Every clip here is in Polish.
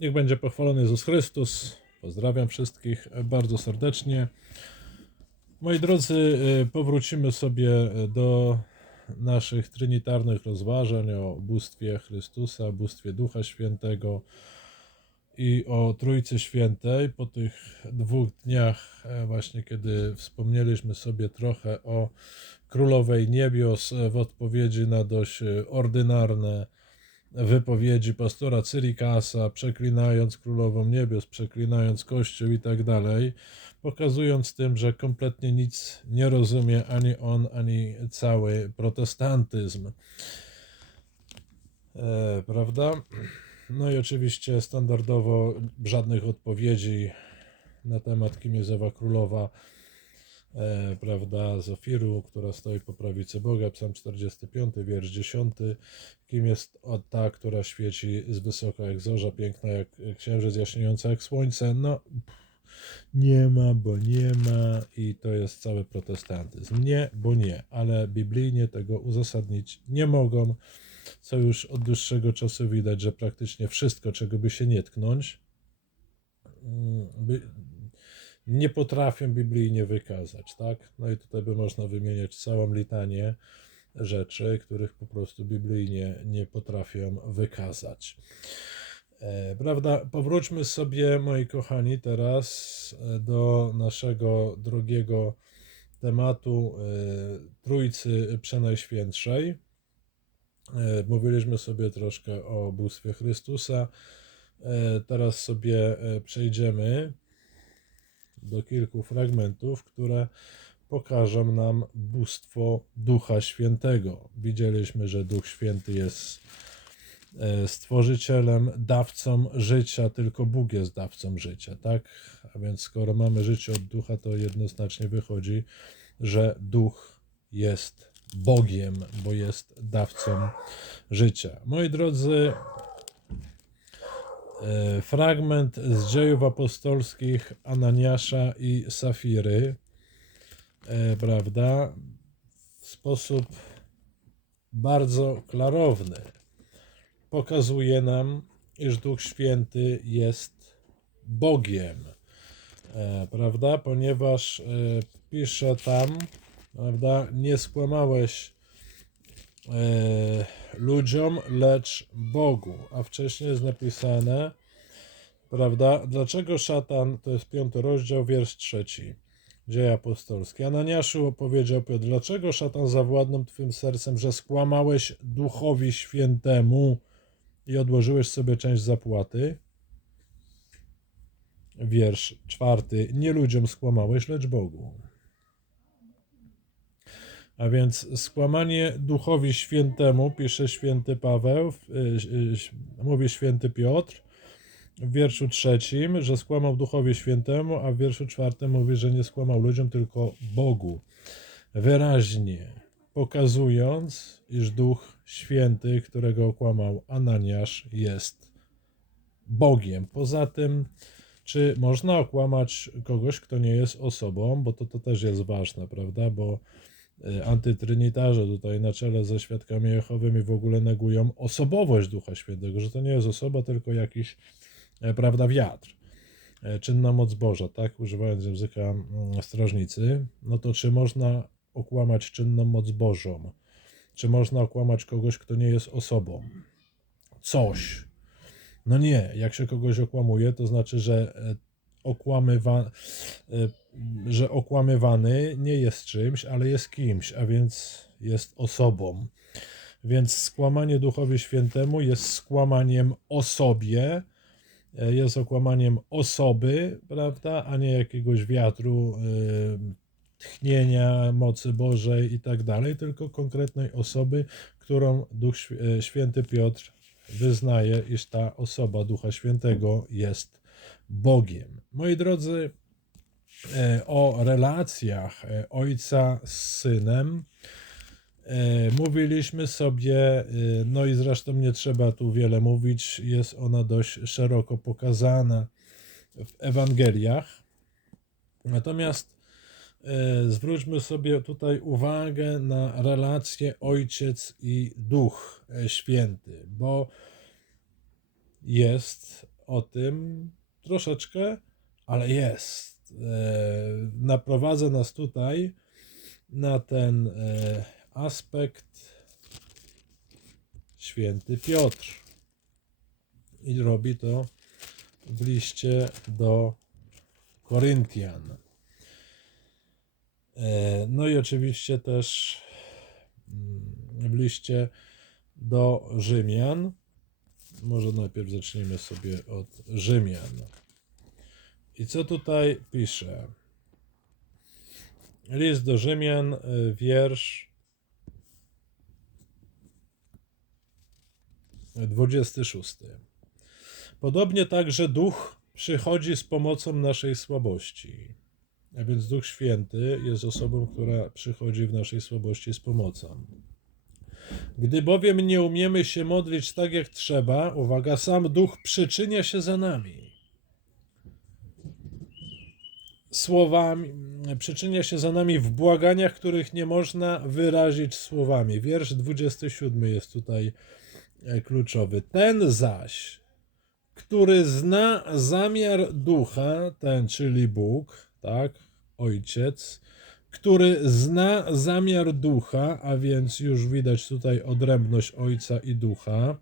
Niech będzie pochwalony Jezus Chrystus. Pozdrawiam wszystkich bardzo serdecznie. Moi drodzy, y, powrócimy sobie do naszych trinitarnych rozważań o bóstwie Chrystusa, bóstwie Ducha Świętego i o Trójcy Świętej. Po tych dwóch dniach, e, właśnie kiedy wspomnieliśmy sobie trochę o Królowej Niebios e, w odpowiedzi na dość e, ordynarne wypowiedzi pastora Cyrikasa, przeklinając Królową Niebios, przeklinając Kościół i tak dalej, pokazując tym, że kompletnie nic nie rozumie ani on, ani cały protestantyzm. E, prawda? No i oczywiście standardowo żadnych odpowiedzi na temat, kim jest Ewa Królowa, e, prawda, Zofiru, która stoi po prawicy Boga, psalm 45, wiersz 10, kim jest ta, która świeci z wysoka jak zorza, piękna jak księżyc, jaśniejąca jak słońce, no nie ma, bo nie ma i to jest cały protestantyzm. Nie, bo nie, ale biblijnie tego uzasadnić nie mogą, co już od dłuższego czasu widać, że praktycznie wszystko, czego by się nie tknąć, by, nie potrafią biblijnie wykazać, tak? No i tutaj by można wymieniać całą litanię rzeczy, których po prostu biblijnie nie potrafią wykazać. E, Prawda? Powróćmy sobie, moi kochani, teraz e, do naszego drogiego tematu e, Trójcy Przenajświętszej. Mówiliśmy sobie troszkę o bóstwie Chrystusa. Teraz sobie przejdziemy do kilku fragmentów, które pokażą nam bóstwo Ducha Świętego. Widzieliśmy, że Duch Święty jest e, stworzycielem, dawcą życia, tylko Bóg jest dawcą życia, tak? A więc skoro mamy życie od ducha, to jednoznacznie wychodzi, że duch jest Bogiem, bo jest dawcą życia. Moi drodzy, e, fragment z dziejów apostolskich Ananiasza i Safiry, prawda, w sposób bardzo klarowny pokazuje nam, iż Duch Święty jest Bogiem, e, prawda? Ponieważ e, pisze tam, prawda, nie skłamałeś e, ludziom, lecz Bogu. A wcześniej jest napisane, prawda, dlaczego szatan, to jest piąty rozdział, wiersz trzeci. Dzieje apostolskie. Ananiaszu opowiedział Piotr, dlaczego szatan zawładnął twym sercem, że skłamałeś Duchowi Świętemu i odłożyłeś sobie część zapłaty? Wiersz czwarty. Nie ludziom skłamałeś, lecz Bogu. A więc skłamanie Duchowi Świętemu, pisze święty Paweł, y, y, mówi święty Piotr, w wierszu trzecim, że skłamał Duchowi Świętemu, a w wierszu czwartym mówi, że nie skłamał ludziom, tylko Bogu. Wyraźnie pokazując, iż Duch Święty, którego okłamał Ananiasz, jest Bogiem. Poza tym, czy można okłamać kogoś, kto nie jest osobą, bo to, to też jest ważne, prawda? Bo y, antytrynitarze tutaj na czele ze świadkami Jehowymi w ogóle negują osobowość Ducha Świętego, że to nie jest osoba, tylko jakiś e, prawda, wiatr, e, czynna moc Boża, tak, używając języka mm, strażnicy, no to czy można okłamać czynną moc Bożą? Czy można okłamać kogoś, kto nie jest osobą? Coś. No nie, jak się kogoś okłamuje, to znaczy, że e, okłamywa, e, że okłamywany nie jest czymś, ale jest kimś, a więc jest osobą. Więc skłamanie Duchowi Świętemu jest skłamaniem osobie, e, jest okłamaniem osoby, prawda, a nie jakiegoś wiatru, y, tchnienia mocy Bożej i tak dalej, tylko konkretnej osoby, którą Duch e, Święty Piotr wyznaje, iż ta osoba Ducha Świętego jest Bogiem. Moi drodzy, e, o relacjach e, ojca z synem E, Mówiliśmy sobie, e, no i zresztą nie trzeba tu wiele mówić, jest ona dość szeroko pokazana w Ewangeliach. Natomiast e, zwróćmy sobie tutaj uwagę na relację Ojciec i Duch e, Święty, bo jest o tym troszeczkę, ale jest. E, naprowadza nas tutaj na ten e, aspekt święty Piotr. I robi to w liście do Koryntian. E, No i oczywiście też mm, w liście do Rzymian. Może najpierw zaczniemy sobie od Rzymian. I co tutaj pisze? List do Rzymian, y, wiersz 26. Podobnie także Duch przychodzi z pomocą naszej słabości. A więc Duch Święty jest osobą, która przychodzi w naszej słabości z pomocą. Gdy bowiem nie umiemy się modlić tak jak trzeba, uwaga, sam Duch przyczynia się za nami. Słowami, przyczynia się za nami w błaganiach, których nie można wyrazić słowami. Wiersz 27 jest tutaj kluczowy. Ten zaś, który zna zamiar ducha, ten czyli Bóg, tak, Ojciec, który zna zamiar ducha, a więc już widać tutaj odrębność Ojca i Ducha,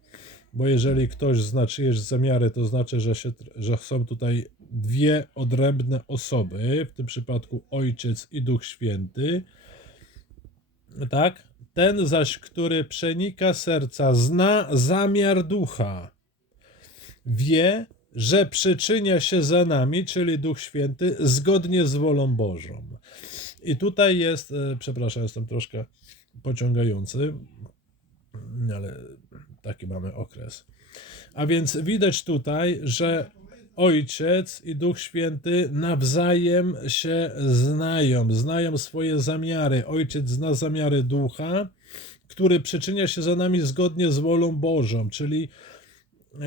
bo jeżeli ktoś zna czyjeś zamiary, to znaczy, że, się, że są tutaj dwie odrębne osoby, w tym przypadku Ojciec i Duch Święty. Tak? Ten zaś, który przenika serca, zna zamiar ducha, wie, że przyczynia się za nami, czyli Duch Święty, zgodnie z wolą Bożą. I tutaj jest, e, przepraszam, jestem troszkę pociągający, ale taki mamy okres. A więc widać tutaj, że Ojciec i Duch Święty nawzajem się znają, znają swoje zamiary. Ojciec zna zamiary Ducha, który przyczynia się za nami zgodnie z wolą Bożą, czyli e,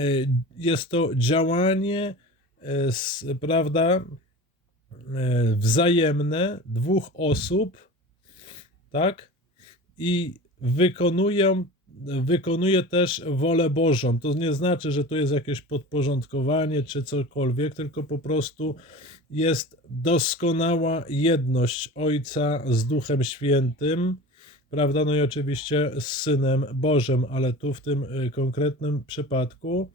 jest to działanie, e, prawda, e, wzajemne dwóch osób, tak? I wykonują, wykonuje też wolę Bożą. To nie znaczy, że to jest jakieś podporządkowanie czy cokolwiek, tylko po prostu jest doskonała jedność Ojca z Duchem Świętym, prawda? No i oczywiście z Synem Bożym, ale tu w tym y, konkretnym przypadku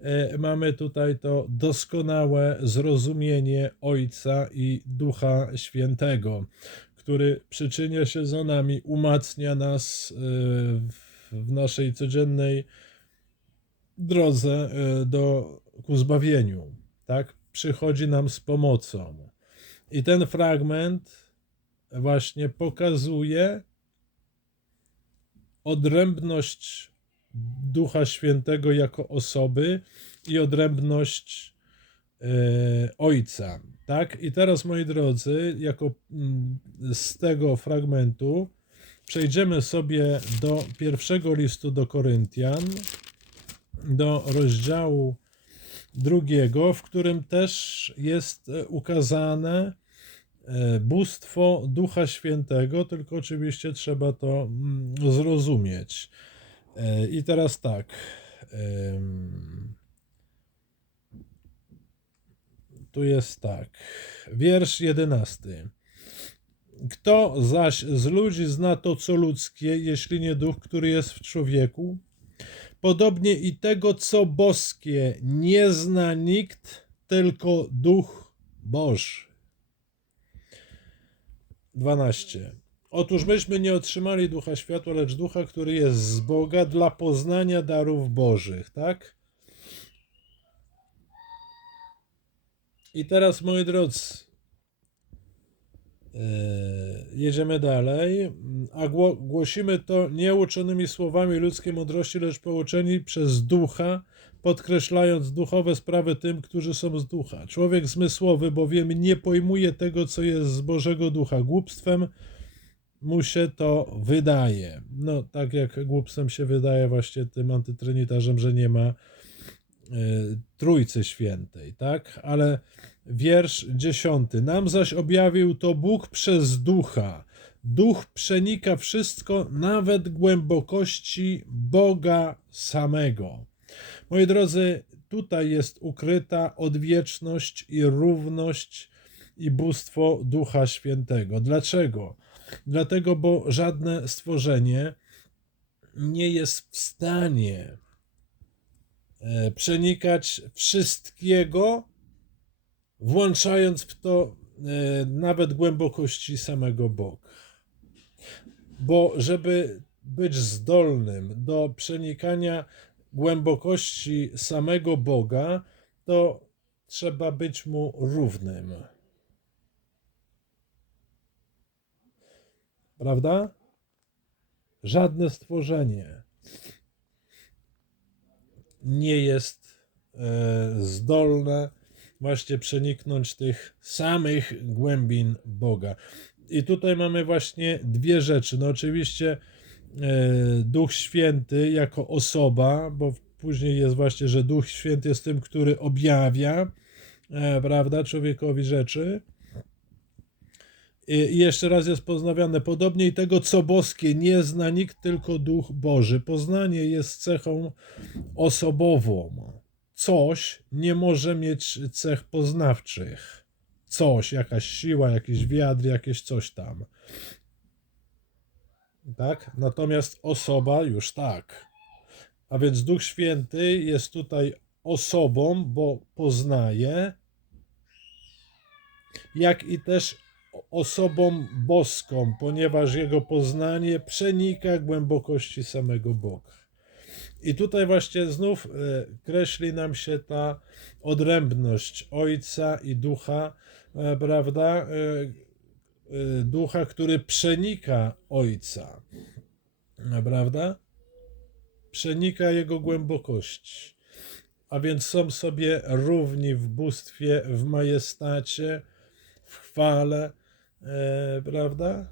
e, mamy tutaj to doskonałe zrozumienie Ojca i Ducha Świętego, który przyczynia się za nami, umacnia nas e, w- w naszej codziennej drodze e, do, ku zbawieniu. Tak? Przychodzi nam z pomocą. I ten fragment właśnie pokazuje odrębność Ducha Świętego jako osoby i odrębność e, Ojca. Tak? I teraz, moi drodzy, jako mm, z tego fragmentu przejdziemy sobie do pierwszego listu do Koryntian, do rozdziału drugiego, w którym też jest e, ukazane e, bóstwo Ducha Świętego, tylko oczywiście trzeba to mm, zrozumieć. E, I teraz tak. Tu jest tak. Wiersz jedenasty. Kto zaś z ludzi zna to, co ludzkie, jeśli nie duch, który jest w człowieku? Podobnie i tego, co boskie, nie zna nikt, tylko duch Boży. 12. Otóż myśmy nie otrzymali ducha światła, lecz ducha, który jest z Boga dla poznania darów Bożych, tak? I teraz, moi drodzy, jedziemy dalej. A gło, głosimy to nie uczonymi słowami ludzkiej mądrości, lecz pouczeni przez ducha, podkreślając duchowe sprawy tym, którzy są z ducha. Człowiek zmysłowy bowiem nie pojmuje tego, co jest z Bożego ducha. Głupstwem mu się to wydaje. No, tak jak głupstwem się wydaje właśnie tym antytrinitarzem, że nie ma y, Trójcy Świętej, tak? Ale wiersz dziesiąty. Nam zaś objawił to Bóg przez ducha. Duch przenika wszystko, nawet głębokości Boga samego. Moi drodzy, tutaj jest ukryta odwieczność i równość i bóstwo Ducha Świętego. Dlaczego? Dlatego, bo żadne stworzenie nie jest w stanie e, przenikać wszystkiego, włączając w to e, nawet głębokości samego Boga. Bo żeby być zdolnym do przenikania głębokości samego Boga, to trzeba być mu równym. Prawda? Żadne stworzenie nie jest e, zdolne właśnie przeniknąć tych samych głębin Boga. I tutaj mamy właśnie dwie rzeczy. No oczywiście e, Duch Święty jako osoba, bo później jest właśnie, że Duch Święty jest tym, który objawia, e, prawda, człowiekowi rzeczy. I jeszcze raz jest poznawiane. Podobnie i tego, co boskie, nie zna nikt, tylko Duch Boży. Poznanie jest cechą osobową. Coś nie może mieć cech poznawczych. Coś, jakaś siła, jakiś wiatr, jakieś coś tam. Tak? Natomiast osoba już tak. A więc Duch Święty jest tutaj osobą, bo poznaje, jak i też osobą boską, ponieważ jego poznanie przenika głębokości samego Boga. I tutaj właśnie znów e, kreśli nam się ta odrębność Ojca i Ducha, e, prawda? E, Ducha, który przenika Ojca, prawda? Przenika jego głębokości. A więc są sobie równi w bóstwie, w majestacie, w chwale, prawda?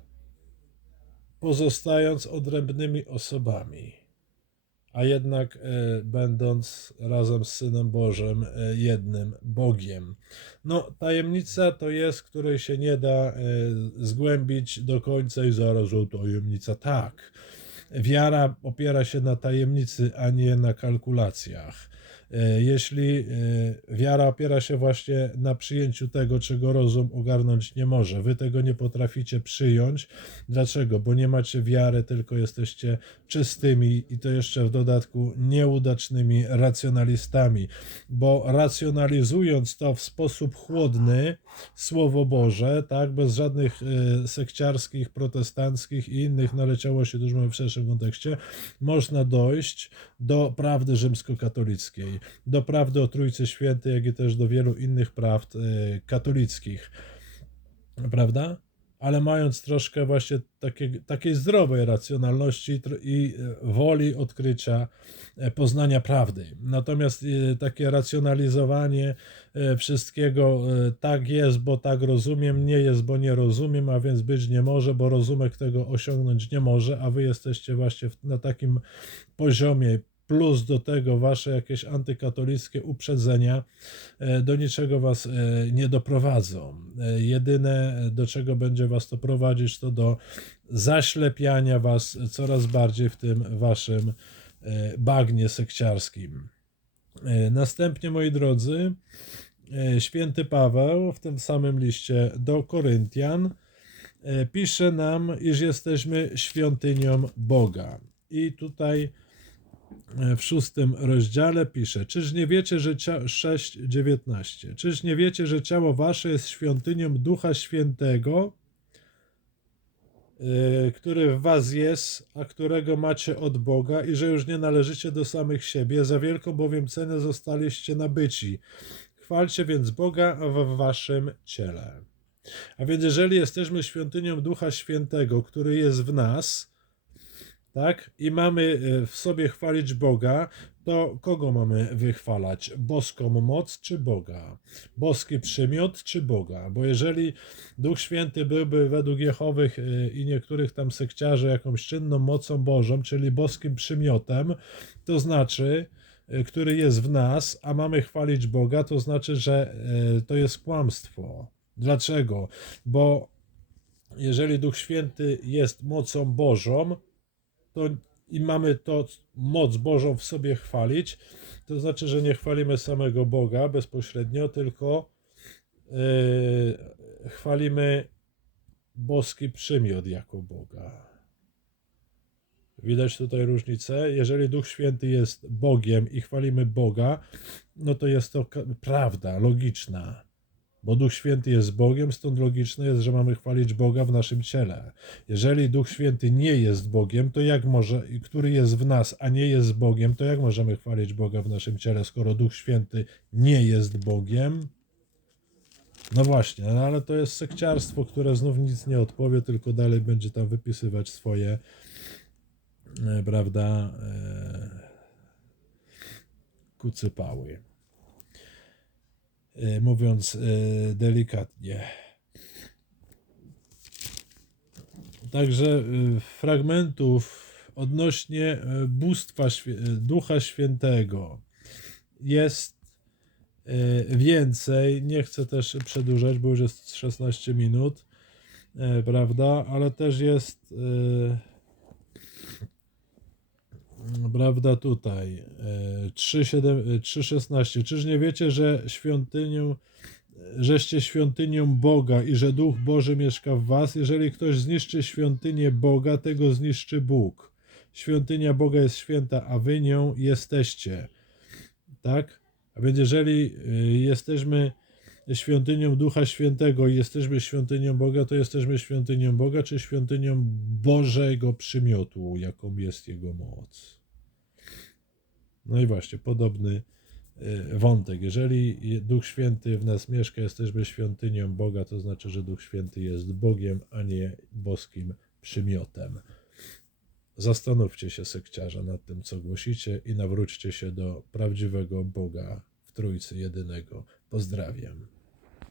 Pozostając odrębnymi osobami, a jednak e, będąc razem z Synem Bożym e, jednym Bogiem. No, tajemnica to jest, której się nie da e, zgłębić do końca i zaraz o tajemnica. Tak. Wiara opiera się na tajemnicy, a nie na kalkulacjach. E, jeśli e, wiara opiera się właśnie na przyjęciu tego, czego rozum ogarnąć nie może, wy tego nie potraficie przyjąć. Dlaczego? Bo nie macie wiary, tylko jesteście czystymi i to jeszcze w dodatku nieudacznymi racjonalistami, bo racjonalizując to w sposób chłodny, Słowo Boże, tak, bez żadnych e, sekciarskich, protestanckich i innych naleciałości, to już mamy w szerszym kontekście, można dojść do prawdy rzymskokatolickiej do prawdy o Trójcy Świętej, jak i też do wielu innych prawd e, katolickich. Prawda? ale mając troszkę właśnie takiej, takiej zdrowej racjonalności i e, woli odkrycia, e, poznania prawdy. Natomiast takie racjonalizowanie wszystkiego tak jest, bo tak rozumiem, nie jest, bo nie rozumiem, a więc być nie może, bo rozumek tego osiągnąć nie może, a wy jesteście właśnie na takim poziomie plus do tego wasze jakieś antykatolickie uprzedzenia e, do niczego was e, nie doprowadzą. E, jedyne, do czego będzie was to prowadzić, to do zaślepiania was coraz bardziej w tym waszym bagnie sekciarskim. Następnie, moi drodzy, święty Paweł w tym samym liście do Koryntian pisze nam, iż jesteśmy świątynią Boga. I tutaj w szóstym rozdziale pisze: Czyż nie wiecie, że 6:19? Czyż nie wiecie, że ciało wasze jest świątynią Ducha Świętego, yy, który w was jest, a którego macie od Boga, i że już nie należycie do samych siebie, za wielką bowiem cenę zostaliście nabyci. Chwalcie więc Boga w waszym ciele. A więc jeżeli jesteśmy świątynią Ducha Świętego, który jest w nas, tak? I mamy e, w sobie chwalić Boga, to kogo mamy wychwalać? Boską moc czy Boga? Boski przymiot czy Boga? Bo jeżeli Duch Święty byłby według Jehowych e, i niektórych tam sekciarzy jakąś czynną mocą Bożą, czyli boskim przymiotem, to znaczy, e, który jest w nas, a mamy chwalić Boga, to znaczy, że to jest kłamstwo. Dlaczego? Bo jeżeli Duch Święty jest mocą Bożą, to i mamy to moc Bożą w sobie chwalić, to znaczy, że nie chwalimy samego Boga bezpośrednio, tylko yy, chwalimy boski przymiot jako Boga. Widać tutaj różnicę. Jeżeli Duch Święty jest Bogiem i chwalimy Boga, no to jest to prawda, logiczna. Bo Duch Święty jest Bogiem, stąd logiczne jest, że mamy chwalić Boga w naszym ciele. Jeżeli Duch Święty nie jest Bogiem, to jak może, który jest w nas, a nie jest Bogiem, to jak możemy chwalić Boga w naszym ciele, skoro Duch Święty nie jest Bogiem? No właśnie, no ale to jest sekciarstwo, które znów nic nie odpowie, tylko dalej będzie tam wypisywać swoje, e, prawda, e, kucypały. E, mówiąc e, delikatnie. Także e, fragmentów odnośnie bóstwa Ducha Świętego jest więcej. Nie chcę też przedłużać, bo już jest 16 minut, prawda? Ale też jest. E, Prawda tutaj. e, 3,7 e, 3,16. Czyż nie wiecie, że świątynią, żeście świątynią Boga i że Duch Boży mieszka w was? Jeżeli ktoś zniszczy świątynię Boga, tego zniszczy Bóg. Świątynia Boga jest święta, a wy nią jesteście. Tak? A więc jeżeli y, jesteśmy świątynią Ducha Świętego i jesteśmy świątynią Boga, to jesteśmy świątynią Boga, czy świątynią Bożego przymiotu, jaką jest Jego moc. No i właśnie, podobny y, wątek. Jeżeli Duch Święty w nas mieszka, jesteśmy świątynią Boga, to znaczy, że Duch Święty jest Bogiem, a nie boskim przymiotem. Zastanówcie się, sekciarze, nad tym, co głosicie i nawróćcie się do prawdziwego Boga w Trójcy Jedynego. Pozdrawiam.